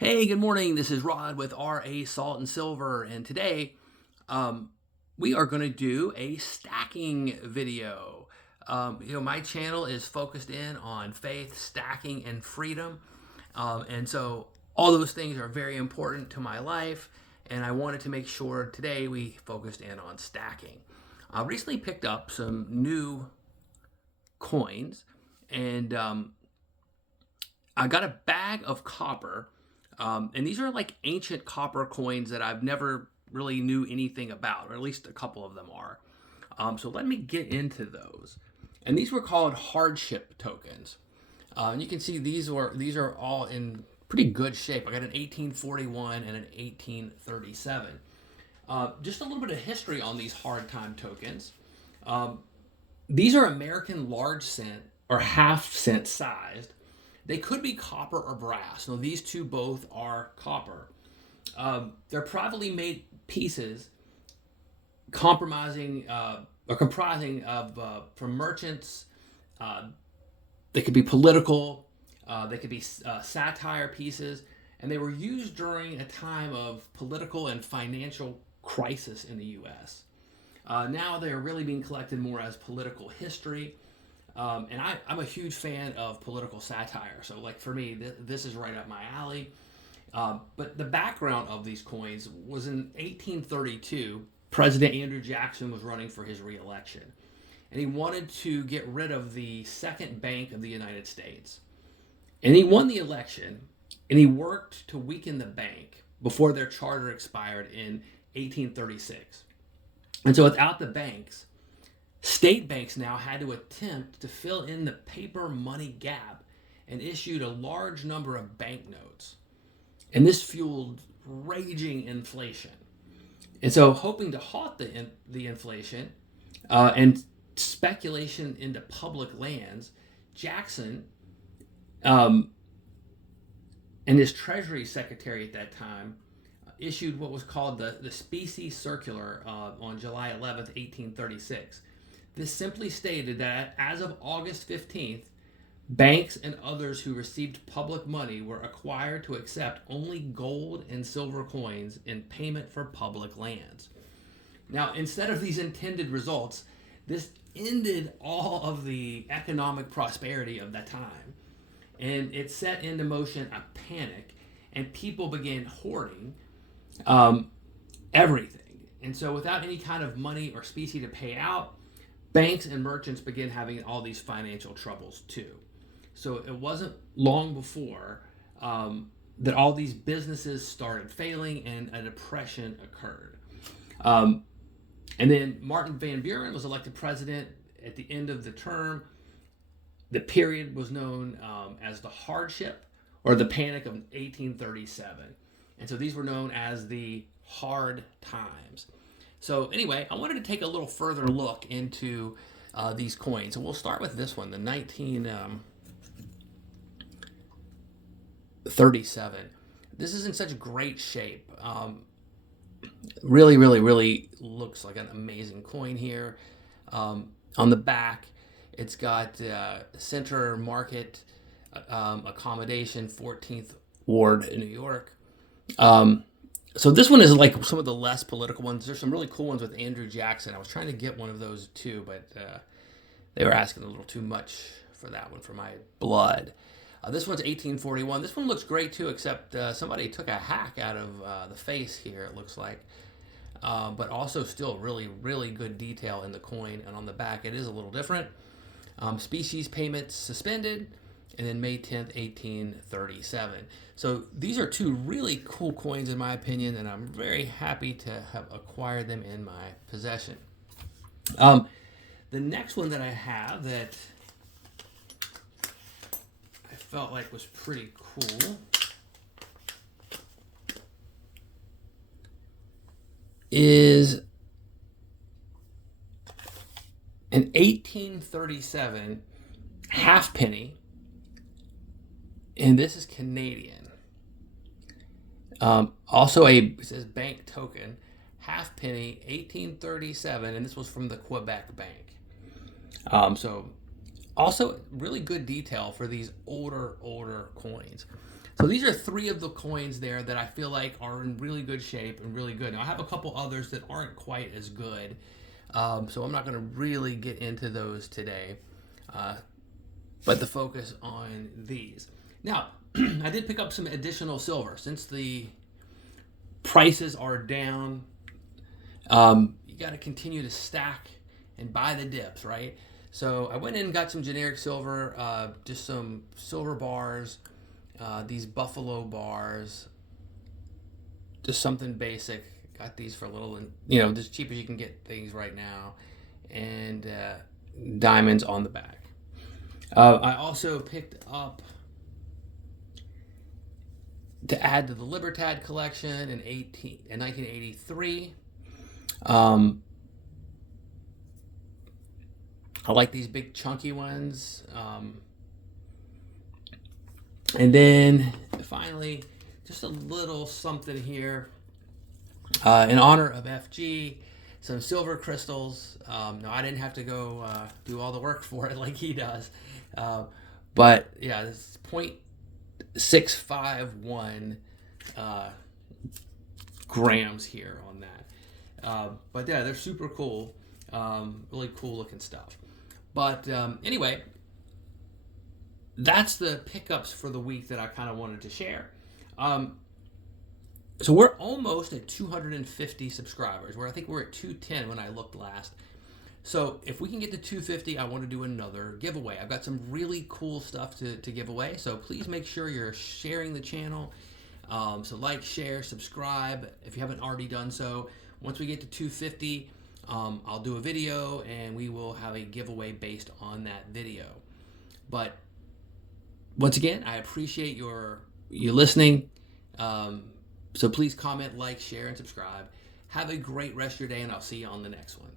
Hey, good morning. This is Rod with RA Salt and Silver, and today we are going to do a stacking video. My channel is focused in on faith, stacking, and freedom, and so all those things are very important to my life. And I wanted to make sure today we focused in on stacking. I recently picked up some new coins, and I got a bag of copper. And these are like ancient copper coins that I've never really knew anything about, or at least a couple of them are. So let me get into those. And these were called hardship tokens. And you can see these are all in pretty good shape. I got an 1841 and an 1837. Just a little bit of history on these hard time tokens. These are American large cent or half cent sized. They could be copper or brass. Now, these two both are copper. They're privately made pieces compromising or comprising of from merchants. They could be political. They could be satire pieces. And they were used during a time of political and financial crisis in the U.S. Now they're really being collected more as political history. And I'm a huge fan of political satire. So, like, for me, this is right up my alley. But the background of these coins was in 1832, President Andrew Jackson was running for his reelection. And he wanted to get rid of the second bank of the United States. And he won the election, and he worked to weaken the bank before their charter expired in 1836. And so, without the banks, state banks now had to attempt to fill in the paper money gap and issued a large number of banknotes. And this fueled raging inflation. And so, hoping to halt the inflation and speculation into public lands, Jackson and his Treasury Secretary at that time issued what was called the Specie Circular on July 11th, 1836. This simply stated that as of August 15th, banks and others who received public money were required to accept only gold and silver coins in payment for public lands. Now, instead of these intended results, this ended all of the economic prosperity of that time. And it set into motion a panic, and people began hoarding everything. And so, without any kind of money or specie to pay out, banks and merchants began having all these financial troubles too. So it wasn't long before that all these businesses started failing and a depression occurred. And then Martin Van Buren was elected president at the end of the term. The period was known as the Hardship or the Panic of 1837. And so these were known as the hard times. So anyway, I wanted to take a little further look into these coins. And we'll start with this one, the 1937. This is in such great shape. Really, really, really looks like an amazing coin here. On the back, it's got Center Market Accommodation, 14th Ward in New York. So this one is like some of the less political ones. There's some really cool ones with Andrew Jackson. I was trying to get one of those too, but they were asking a little too much for that one for my blood. This one's 1841. This one looks great too, except somebody took a hack out of the face here, it looks like. But also still really, really good detail in the coin. And on the back, it is a little different. Species payments suspended. And then May 10th, 1837. So these are two really cool coins in my opinion, and I'm very happy to have acquired them in my possession. The next one that I have that I felt like was pretty cool is an 1837 halfpenny. And this is Canadian. Also it says bank token, halfpenny, 1837, and this was from the Quebec Bank. So also really good detail for these older coins. So these are three of the coins there that I feel like are in really good shape and really good. Now I have a couple others that aren't quite as good, so I'm not going to really get into those today, but the focus on these. Now, I did pick up some additional silver since the prices are down. You got to continue to stack and buy the dips, right? So I went in and got some generic silver, just some silver bars, these buffalo bars, just something basic. Got these for a little, as cheap as you can get things right now, and diamonds on the back. I also picked up, to add to the Libertad collection in 1983. I like these big chunky ones. And then finally, just a little something here in honor of FG, some silver crystals. No, I didn't have to go do all the work for it like he does. But yeah, this is 0.651 grams here on that. But yeah, they're super cool. Really cool looking stuff. But anyway, that's the pickups for the week that I kind of wanted to share. So we're almost at 250 subscribers, where I think we're at 210 when I looked last. So if we can get to 250, I want to do another giveaway. I've got some really cool stuff to give away, so please make sure you're sharing the channel. So like, share, subscribe if you haven't already done so. Once we get to 250, I'll do a video and we will have a giveaway based on that video. But once again, I appreciate you listening. So please comment, like, share, and subscribe. Have a great rest of your day, and I'll see you on the next one.